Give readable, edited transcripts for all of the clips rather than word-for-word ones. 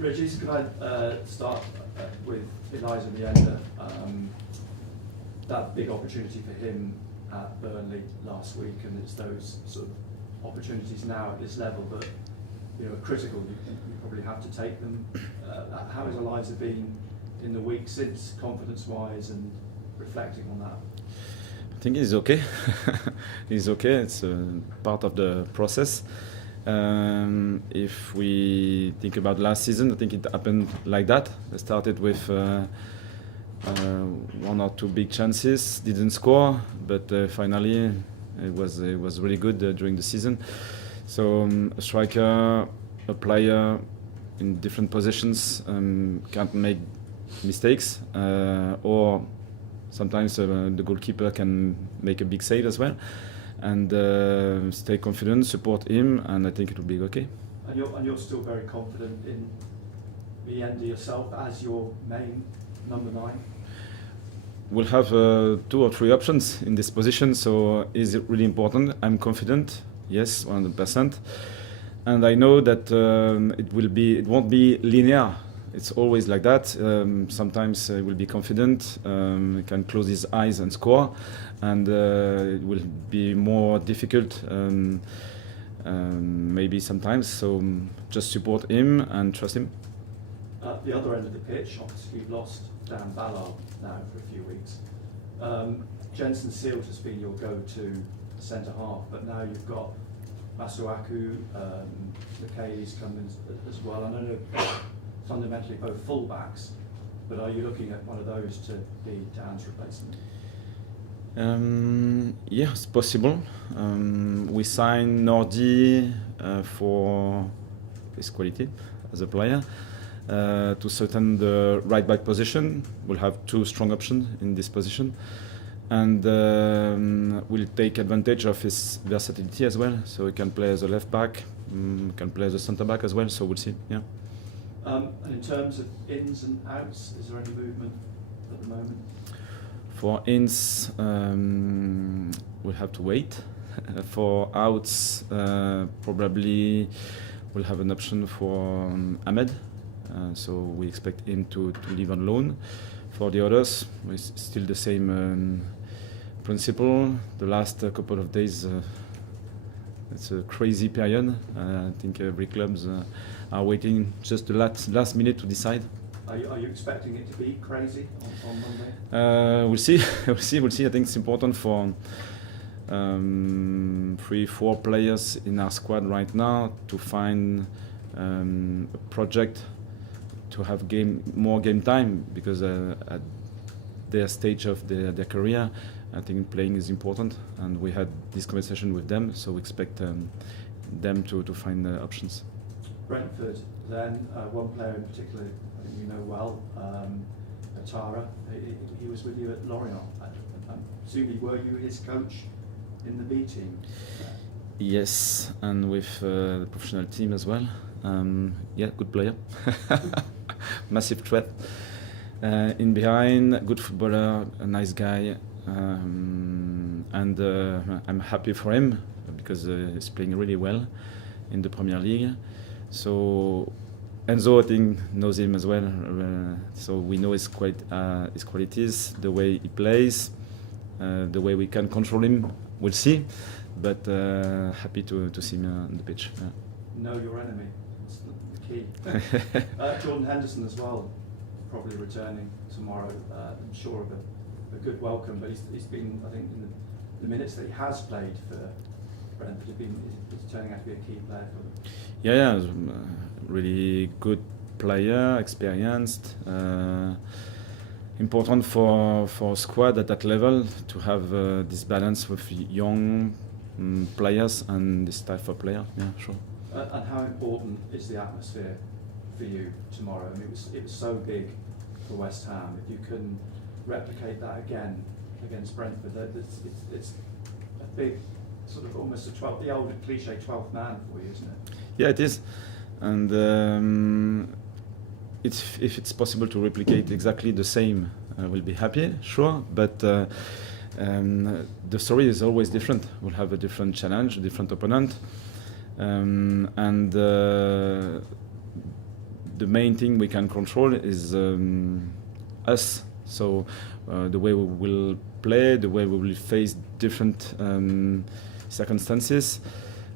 Régis, could I start with Eliza Mienda? That big opportunity for him at Burnley last week, and it's those sort of opportunities now at this level that are critical. You probably have to take them. How has Eliza been in the week since, confidence-wise, and reflecting on that? I think he's okay. He's okay. It's part of the process. If we think about last season, I think it happened like that. I started with one or two big chances, didn't score, but finally it was really good during the season. So a striker, a player in different positions can't make mistakes, or sometimes the goalkeeper can make a big save as well. And stay confident, support him, and I think it will be okay. And you're still very confident in Mienda yourself as your main number 9? We'll have 2 or 3 options in this position, so is it really important? I'm confident, yes, 100%. And I know that it won't be linear. It's always like that. Sometimes he will be confident, he can close his eyes and score, and it will be more difficult maybe sometimes. So just support him and trust him. At the other end of the pitch, obviously you've lost Dan Ballard now for a few weeks. Jensen Seals has been your go-to centre-half, but now you've got Masuaku, McKay's coming as well. I know fundamentally both full-backs, but are you looking at one of those to be Dan's replacement? Yeah, it's possible. We signed Nordi for his quality as a player. To certain the right back position, we'll have 2 strong options in this position, and we'll take advantage of his versatility as well. So he can play as a left back, can play as a centre back as well. So we'll see. Yeah. And in terms of ins and outs, is there any movement at the moment? For ins, we'll have to wait. For outs, probably we'll have an option for Ahmed. So we expect him to leave on loan. For the others, it's still the same principle. The last couple of days, it's a crazy period. I think every clubs are waiting just the last minute to decide. Are you expecting it to be crazy on Monday? We'll see. We'll see. I think it's important for 3-4 players in our squad right now to find a project to have more game time, because at their stage of their career, I think playing is important, and we had this conversation with them, so we expect them to find options. Brentford, then one player in particular I think you know well, Atara. He was with you at Lorient. I'm assuming, were you his coach in the B team? Yes, and with the professional team as well. Yeah, good player. Massive threat. In behind, good footballer, a nice guy, and I'm happy for him because he's playing really well in the Premier League. So Enzo, I think, knows him as well. So we know his qualities, the way he plays, the way we can control him. We'll see, but happy to see him on the pitch. Yeah. Know your enemy. That's the key. Jordan Henderson as well, probably returning tomorrow. I'm sure of a good welcome, but he's been, I think, in the minutes that he has played for Brentford, he's turning out to be a key player for them. Yeah, really good player, experienced. Important for a squad at that level to have this balance with young players and this type of player. Yeah, sure. And how important is the atmosphere for you tomorrow? I mean, it was so big for West Ham. If you can replicate that again against Brentford, it's a big, sort of almost the old cliche 12th man for you, isn't it? Yeah, it is. And if it's possible to replicate exactly the same, we'll be happy, sure. But the story is always different. We'll have a different challenge, a different opponent. And the main thing we can control is us. So the way we will play, the way we will face different circumstances.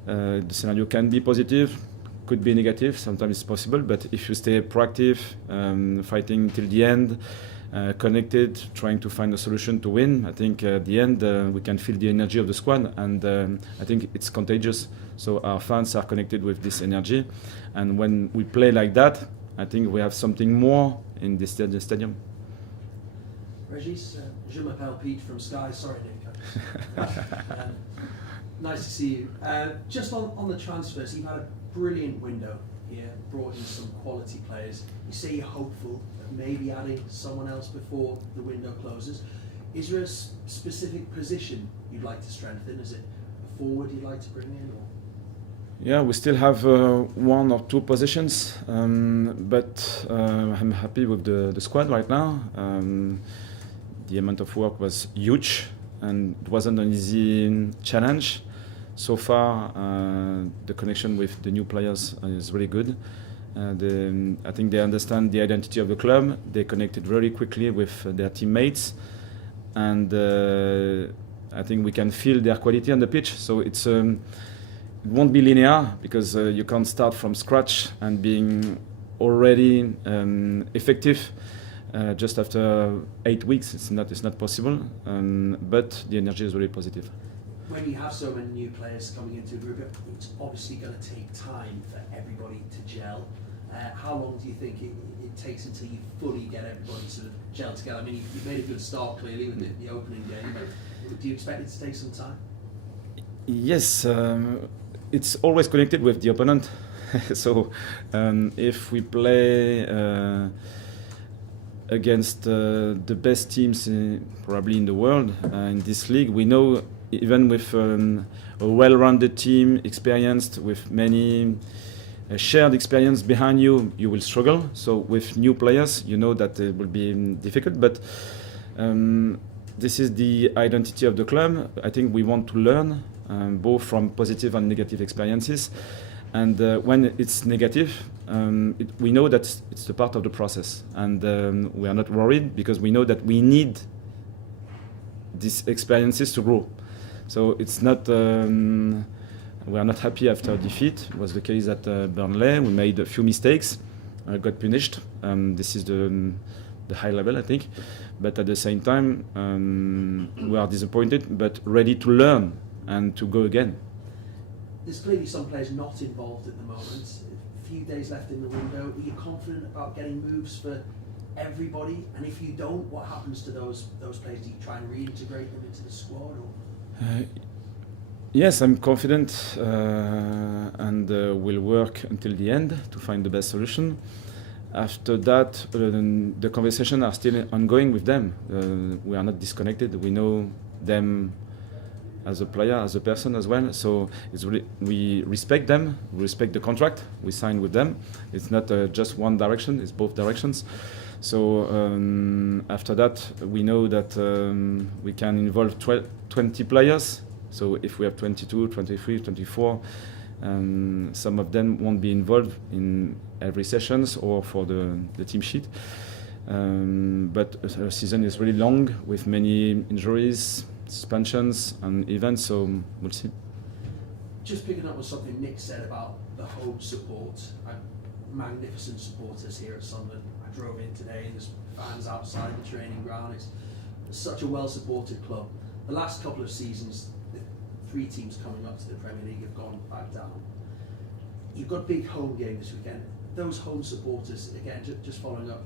The scenario can be positive, could be negative, sometimes it's possible, but if you stay proactive, fighting till the end, connected, trying to find a solution to win, I think at the end we can feel the energy of the squad, and I think it's contagious. So our fans are connected with this energy, and when we play like that, I think we have something more in this stadium. Régis, je m'appelle Pete from Sky. Sorry, Nick. Nice to see you. Just on the transfers, you've had a brilliant window here, brought in some quality players. You say you're hopeful of maybe adding someone else before the window closes. Is there a specific position you'd like to strengthen? Is it a forward you'd like to bring in? Or? Yeah, we still have one or two positions, but I'm happy with the squad right now. The amount of work was huge, and it wasn't an easy challenge. So far, the connection with the new players is really good. I think they understand the identity of the club. They connected very quickly with their teammates, and I think we can feel their quality on the pitch. So it won't be linear, because you can't start from scratch and being already effective just after 8 weeks. It's not possible, but the energy is really positive. When you have so many new players coming into a group, it's obviously going to take time for everybody to gel. How long do you think it takes until you fully get everybody sort of gel together? I mean, you've made a good start clearly with the opening game, but do you expect it to take some time? Yes, it's always connected with the opponent. So if we play against the best teams probably in the world in this league, we know even with a well-rounded team, experienced, with many shared experience behind you, you will struggle. So with new players, you know that it will be difficult, but this is the identity of the club. I think we want to learn both from positive and negative experiences, and when it's negative, we know that it's a part of the process, and we are not worried, because we know that we need these experiences to grow. So it's not, we are not happy after defeat. It was the case at Burnley. We made a few mistakes, got punished. This is the high level, I think. But at the same time, we are disappointed, but ready to learn and to go again. There's clearly some players not involved at the moment. A few days left in the window. Are you confident about getting moves for everybody? And if you don't, what happens to those players? Do you try and reintegrate them into the squad? Or? Yes, I'm confident, and will work until the end to find the best solution. After that, the conversations are still ongoing with them. We are not disconnected. We know them as a player, as a person as well. So we respect them. We respect the contract we signed with them. It's not just one direction; it's both directions. So after that, we know that we can involve 20 players. So if we have 22, 23, 24, some of them won't be involved in every sessions or for the team sheet. But the season is really long with many injuries, suspensions and events, so we'll see. Just picking up on something Nick said about the home support. Magnificent supporters here at Sunderland. I drove in today, there's fans outside the training ground. It's such a well-supported club. The last couple of seasons, the 3 teams coming up to the Premier League have gone back down. You've got a big home game this weekend. Those home supporters, again, just following up,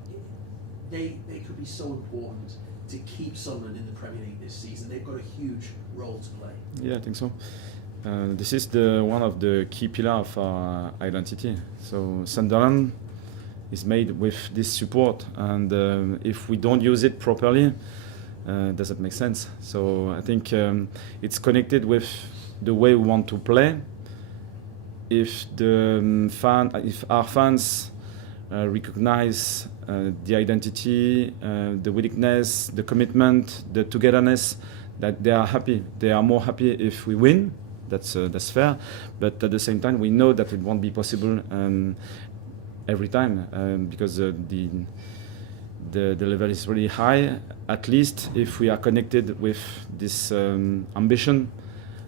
they could be so important to keep Sunderland in the Premier League this season. They've got a huge role to play. Yeah, I think so. This is one of the key pillars of our identity. So Sunderland is made with this support, and if we don't use it properly, doesn't make sense. So I think it's connected with the way we want to play. If our fans recognize the identity, the willingness, the commitment, the togetherness, that they are happy. They are more happy if we win. That's fair. But at the same time, we know that it won't be possible every time because the level is really high. At least if we are connected with this ambition,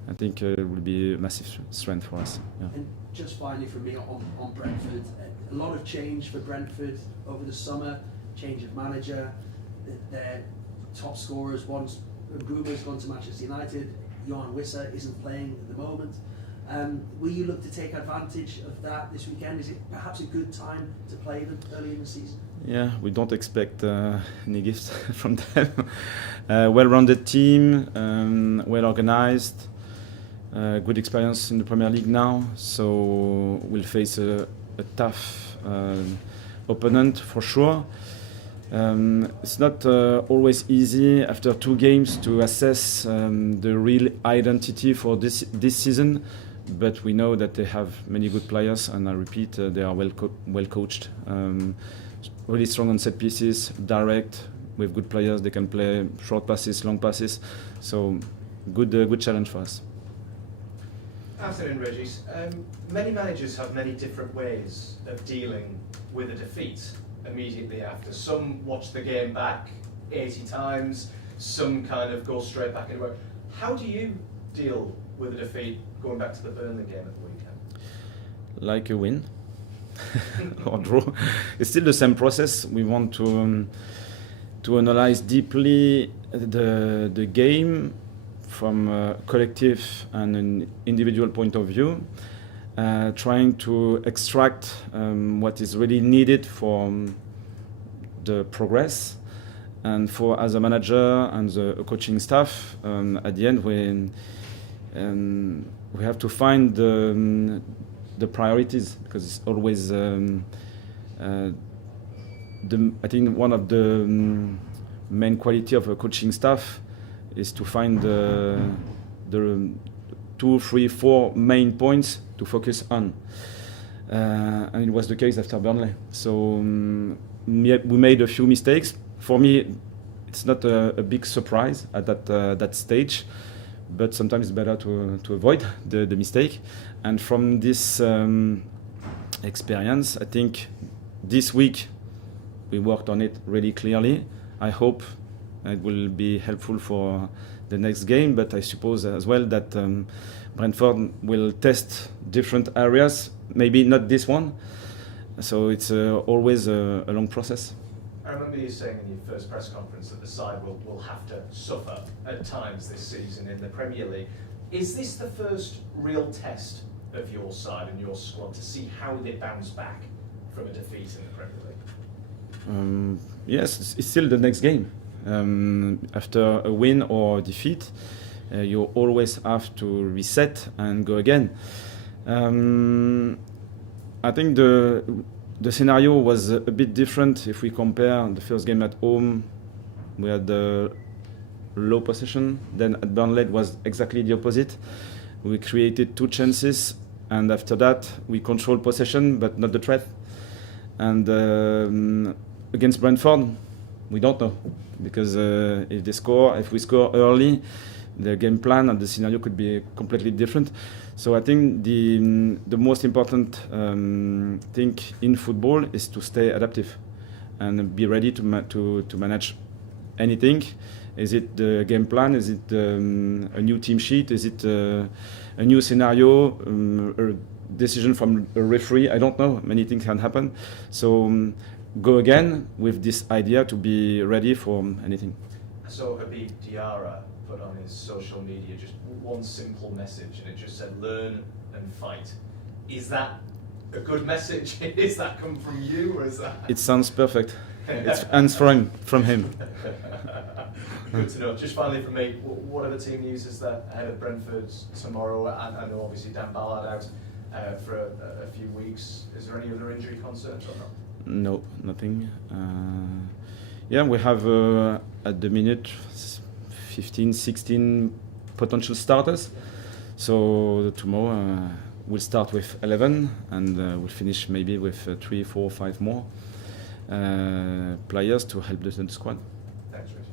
I think it will be a massive strength for us. Yeah. And just finally from me on Brentford, a lot of change for Brentford over the summer, change of manager, their top scorers, Bruma's gone to Manchester United, Johan Wissa isn't playing at the moment. Will you look to take advantage of that this weekend? Is it perhaps a good time to play them early in the season? Yeah, we don't expect any gifts from them. Well-rounded team, well-organized, good experience in the Premier League now, so we'll face a tough opponent for sure. It's not always easy after 2 games to assess the real identity for this season, but we know that they have many good players, and I repeat, they are well coached. Really strong on set pieces, direct, with good players. They can play short passes, long passes, so good challenge for us. Afternoon, Régis. Many managers have many different ways of dealing with a defeat immediately after. Some watch the game back 80 times, some kind of go straight back into work. How do you deal with a defeat going back to the Burnley game at the weekend? Like a win or draw. It's still the same process. We want to analyze deeply the game from a collective and an individual point of view, trying to extract what is really needed for the progress, and for as a manager and the coaching staff, at the end we have to find the priorities, because it's always I think one of the main quality of a coaching staff is to find the 2, 3, 4 main points to focus on, and it was the case after Burnley. So we made a few mistakes. For me, it's not a big surprise at that stage, but sometimes it's better to avoid the mistake. And from this experience, I think this week we worked on it really clearly. I hope it will be helpful for the next game, but I suppose as well that Brentford will test different areas, maybe not this one. So it's always a long process. I remember you saying in your first press conference that the side will have to suffer at times this season in the Premier League. Is this the first real test of your side and your squad to see how they bounce back from a defeat in the Premier League? Yes, it's still the next game. After a win or a defeat, you always have to reset and go again. I think the scenario was a bit different if we compare the first game at home. We had the low possession. Then at Burnley it was exactly the opposite. We created 2 chances, and after that we controlled possession but not the threat. And against Brentford, we don't know, because if we score early, the game plan and the scenario could be completely different. So I think the most important thing in football is to stay adaptive and be ready to manage anything. Is it the game plan? Is it a new team sheet? Is it a new scenario? A decision from a referee? I don't know. Many things can happen. So go again with this idea to be ready for anything. I saw Habib Diarra put on his social media just one simple message, and it just said "learn and fight." Is that a good message? Is that come from you, or is that? It sounds perfect. It's answering from him. Good to know. Just finally from me, what are the team news is that ahead of Brentford tomorrow? I know obviously Dan Ballard out for a few weeks. Is there any other injury concerns or not? No, nothing. Yeah, we have at the minute 15, 16 potential starters. So tomorrow we'll start with 11, and we'll finish maybe with 3, 4, 5 more players to help the squad. Thanks, Régis.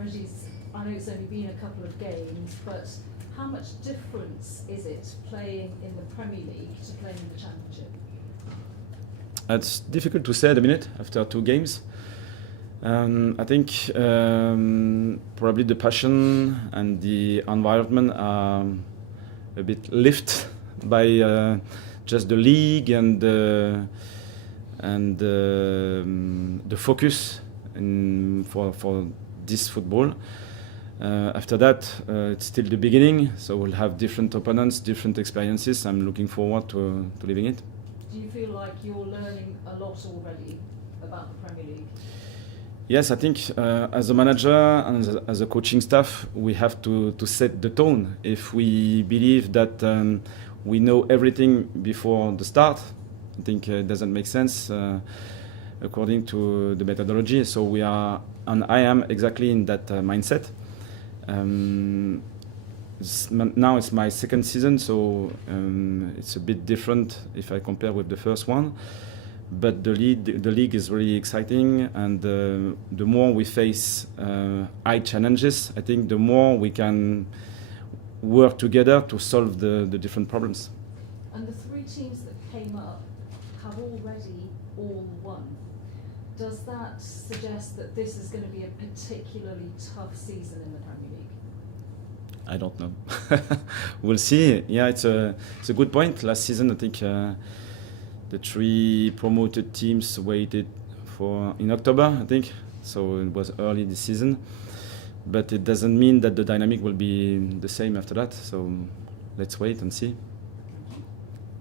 Régis, I know it's only been a couple of games, but how much difference is it playing in the Premier League to playing in the Championship? It's difficult to say at the minute after 2 games. I think probably the passion and the environment are a bit lifted by just the league and the focus for this football. After that, it's still the beginning, so we'll have different opponents, different experiences. I'm looking forward to living it. Do you feel like you're learning a lot already about the Premier League? Yes, I think as a manager and as a coaching staff, we have to set the tone. If we believe that we know everything before the start, I think it doesn't make sense according to the methodology. So we are, and I am exactly in that mindset. Now it's my second season, so it's a bit different if I compare with the first one. But the league is really exciting, and the more we face high challenges, I think the more we can work together to solve the different problems. And the 3 teams that came up have already all won. Does that suggest that this is going to be a particularly tough season in the Premier League? I don't know. We'll see. Yeah, it's a good point. Last season, I think the 3 promoted teams waited for in October, I think. So it was early this season. But it doesn't mean that the dynamic will be the same after that. So let's wait and see.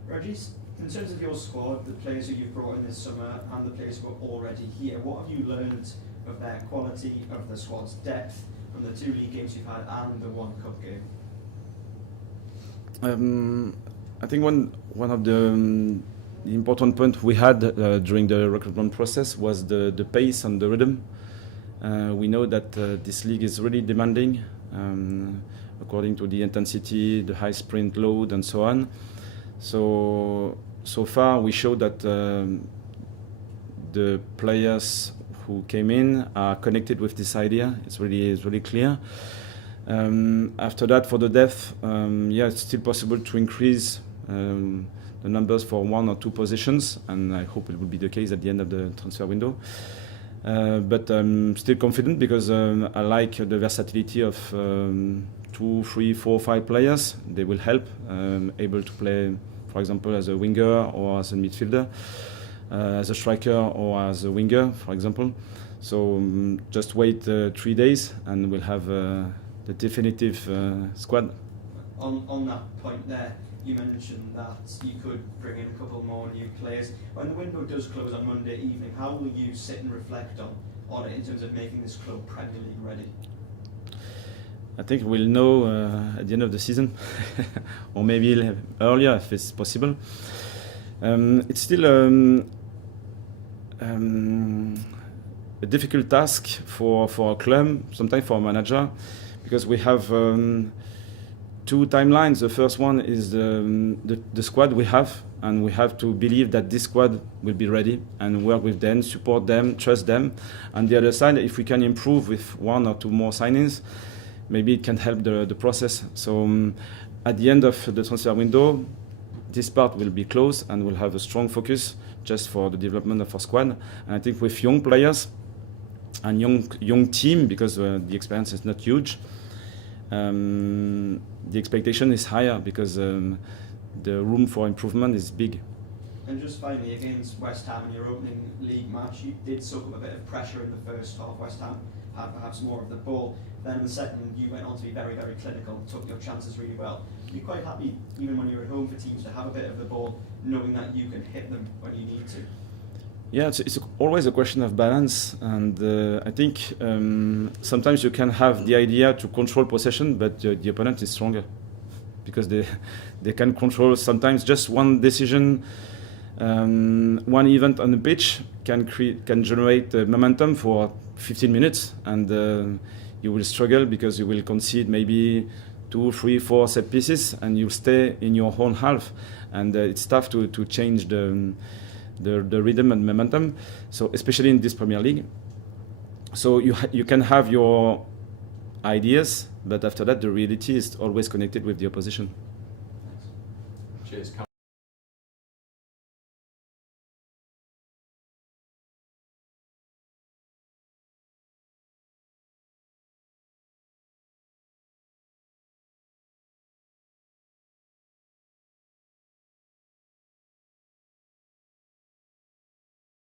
Régis, in terms of your squad, the players who you've brought in this summer and the players who are already here, what have you learned of their quality, of the squad's depth, from the 2 league games you've had and the 1 cup game? I think one of the important points we had during the recruitment process was the pace and the rhythm. We know that this league is really demanding according to the intensity, the high sprint load and so on. So far we showed that the players who came in are connected with this idea. It's really clear. After that, for the depth, it's still possible to increase the numbers for 1 or 2 positions, and I hope it will be the case at the end of the transfer window. But I'm still confident because I like the versatility of 2, 3, 4, 5 players. They will help, able to play, for example, as a winger or as a midfielder, as a striker or as a winger, for example. So just wait 3 days and we'll have the definitive squad. On that point there, you mentioned that you could bring in a couple more new players. When the window does close on Monday evening, how will you sit and reflect on it in terms of making this club Premier League ready? I think we'll know at the end of the season, or maybe earlier if it's possible. It's still a difficult task for a club, sometimes for a manager, because we have 2 timelines. The first one is the squad we have, and we have to believe that this squad will be ready and work with them, support them, trust them. And the other side, if we can improve with 1 or 2 more signings, maybe it can help the process. So at the end of the transfer window, this part will be closed and we'll have a strong focus just for the development of our squad. And I think with young players and young team, because the experience is not huge, the expectation is higher because the room for improvement is big. And just finally, against West Ham in your opening league match, you did soak up a bit of pressure in the first half. West Ham had perhaps more of the ball. Then in the second, you went on to be very, very clinical, took your chances really well. You're quite happy, even when you're at home, for teams to have a bit of the ball, knowing that you can hit them when you need to. Yeah, it's always a question of balance, and I think sometimes you can have the idea to control possession, but the opponent is stronger because they can control sometimes just one decision. One event on the pitch can generate momentum for 15 minutes, and you will struggle because you will concede maybe 2, 3, 4 set pieces, and you'll stay in your own half, and it's tough to change the rhythm and momentum. So especially in this Premier League, so you can have your ideas, but after that the reality is always connected with the opposition. Cheers.